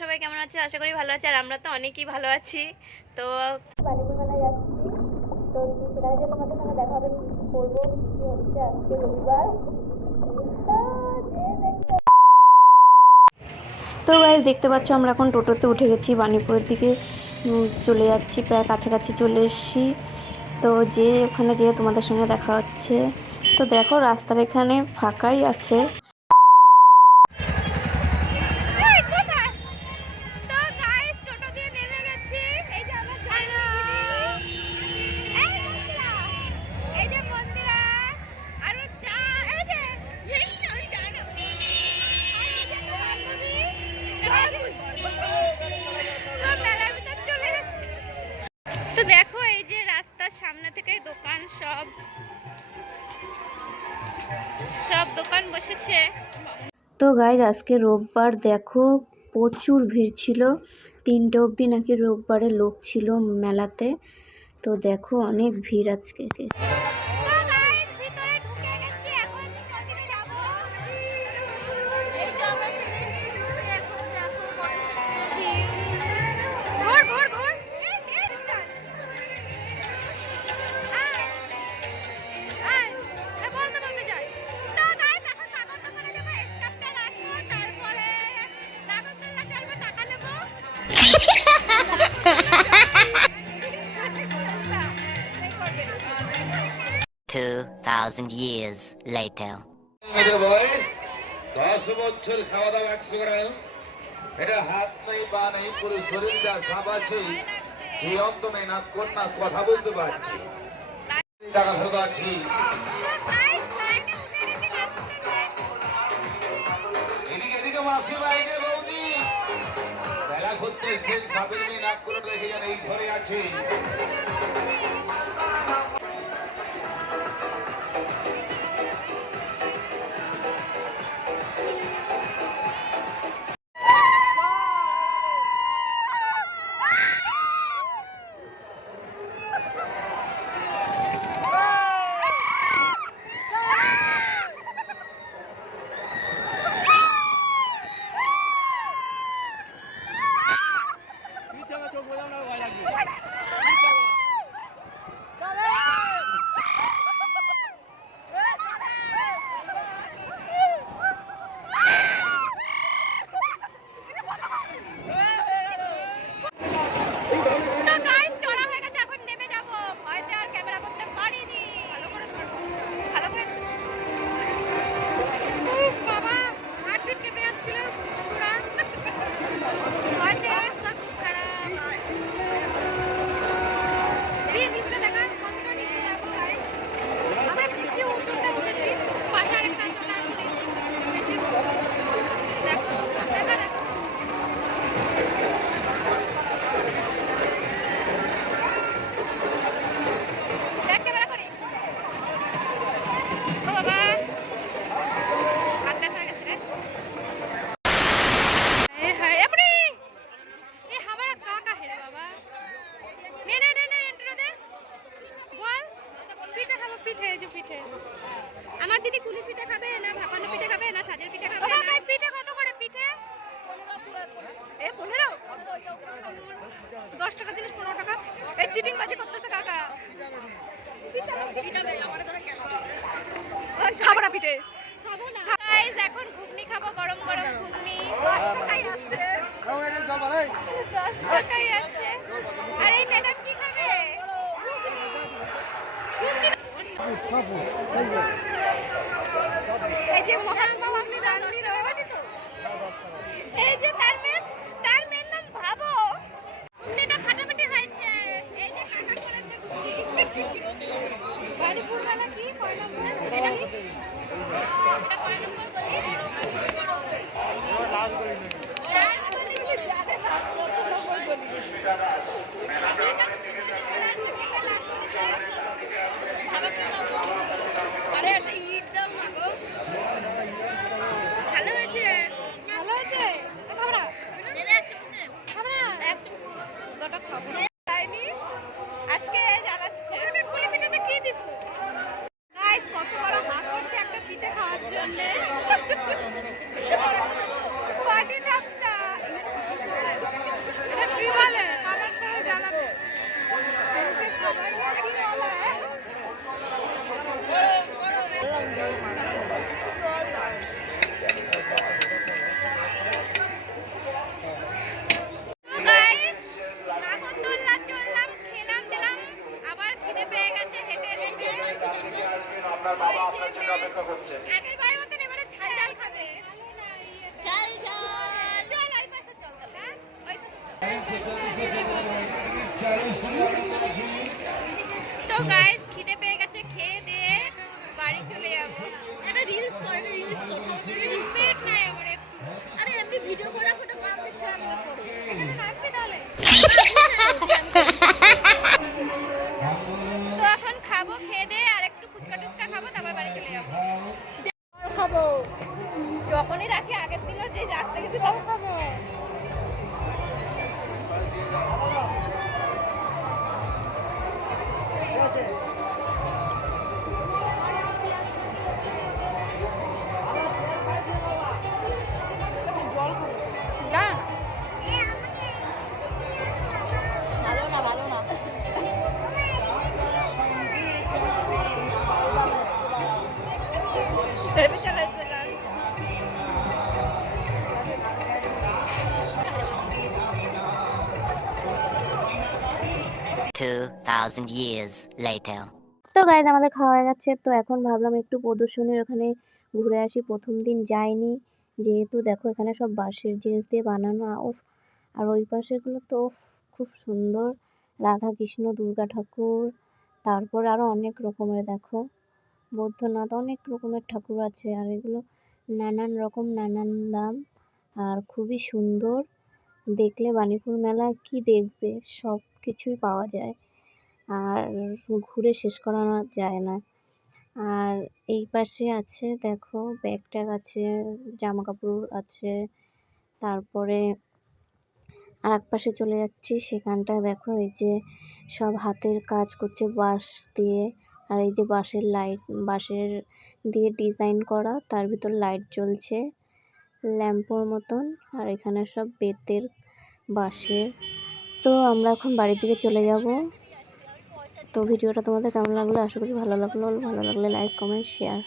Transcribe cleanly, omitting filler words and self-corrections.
সবাই কেমন আছো? আশা করি ভালো আছে। আর আমরা তো অনেকই ভালো আছি। তো বালিপুর মেলায় যাচ্ছি। তো সেটা যে তোমাদের সঙ্গে দেখা হবে কি কি করবো, কি কি হচ্ছে আজকে রবিবার। তো গাইস দেখতে পাচ্ছ আমরা এখন টোটোতে উঠে গেছি, বাণীপুরের দিকে চলে যাচ্ছি, প্রায় কাছাকাছি চলে এসেছি। তো যে ওখানে যেয়ে তোমাদের সঙ্গে দেখা হচ্ছে। তো দেখো রাস্তার এখানে ফাঁকাই আছে। তো দেখো এই যে রাস্তার সামনে থেকে দোকান সব দোকান বসেছে। তো গাইজ আজকে রোববার, দেখো প্রচুর ভিড় ছিল। 3টে অবধি নাকি রোববারে লোক ছিল মেলাতে। তো দেখো অনেক ভিড় আজকে। $2,000 years later. 10 বছর খাওয়া দাওয়া একশো গ্রাম, এটা হাত নেই পা নেই, পুরো শরীরটা সাপ আছে, জীবন্ত নেই না কন্যা কথা বলতে পারছি, টাকা ধরতে আছি। এদিকে এদিকে মাসি বাইরে বৌদি বেলা করতে এসে সাপের মেয়ে নাক করে রেখে যান, এই ধরে আছে। আমার দিদি কুলি পিঠে খাবে না, ভাপানো পিঠে খাবে না, সাজের পিঠে খাবে না। পিঠে কত করে পিঠে? 15। 10 টাকা জিনিস 15 টাকা। এই চিটিং বাজি করতেছে কাকা। খাবো না পিঠে, খাবো না গাইস। এখন ঘুগনি খাবো, গরম গরম ঘুগনি। 10 টাকাই আছে, 10 টাকাই আছে। আর এই ম্যাডাম কি খাবে? এই যে মহাত্মা গান্ধী গান্ধী রোড, এই যে তার মেয়ের নাম ভাবো। ঘুগনিটা ফাটাফাটি হয়েছে। এই যে কাকা করেছে বাড়িপুর মেলা। কি কয় নম্বর এটা? এটা কয় নম্বর গলি? লাল গলি না, লাল গলি বলে জানে না, কত নম্বর গলি? এটা আরে এটা ঈদ দাও না গো, ভালো করছেন। তো গাইস খিদে পেয়ে গেছে, খেয়ে দিয়ে বাড়ি চলে যাবো। একটা রিলস কর, একটা রিলস কর, সব রিলস সেট নাই আমার একটু। আরে এমনি ভিডিও করে ফটো কাম দিচ্ছে না দেবে পড়ে। এখানে নাচবি তাহলে? তো এখন খাবো, খেয়ে দিয়ে আর একটু ফুচকা টুচকা খাবো, তারপর বাড়ি চলে যাবো। খাবো যখনই রাখি, আগের দিনও যে রাখতে গেছি তখন খাবো। ভালো না, ভালো না। 2,000 years later. তো গাইজ আমাদের খাওয়া হয়ে গেছে। তো এখন ভাবলাম একটু প্রদর্শনীর ওখানে ঘুরে আসি, প্রথম দিন যাইনি যেহেতু। দেখো এখানে সব বাঁশের জিনিস দিয়ে বানানো, আর ওই পাশেগুলো তো খুব সুন্দর, রাধা কৃষ্ণ, দুর্গা ঠাকুর, তারপর আরও অনেক রকমের, দেখো বৌদ্ধনাথ, অনেক রকমের ঠাকুর আছে। আর এগুলো নানান রকম, নানান দাম, আর খুবই সুন্দর। দেখলে বাণীপুর মেলা কি দেখবে, সব কিছুই পাওয়া যায়, আর ঘুরে শেষ করানো যায় না। আর এই পাশে আছে দেখো ব্যাগ ট্যাগ আছে, জামা কাপড় আছে। তারপরে আর এক পাশে চলে যাচ্ছি, সেখানটা দেখো এই যে সব হাতের কাজ করছে বাঁশ দিয়ে। আর এই যে বাঁশের লাইট, বাঁশের দিয়ে ডিজাইন করা, তার ভিতর লাইট জ্বলছে ল্যাম্পোর মতন। আর এখানে সব বেতের, বাঁশের। তো আমরা এখন বাড়ির দিকে চলে যাব। তো ভিডিওটা তোমাদের কেমন লাগলো, আশা করি ভালো লাগলো। ভালো লাগলে লাইক, কমেন্ট, শেয়ার।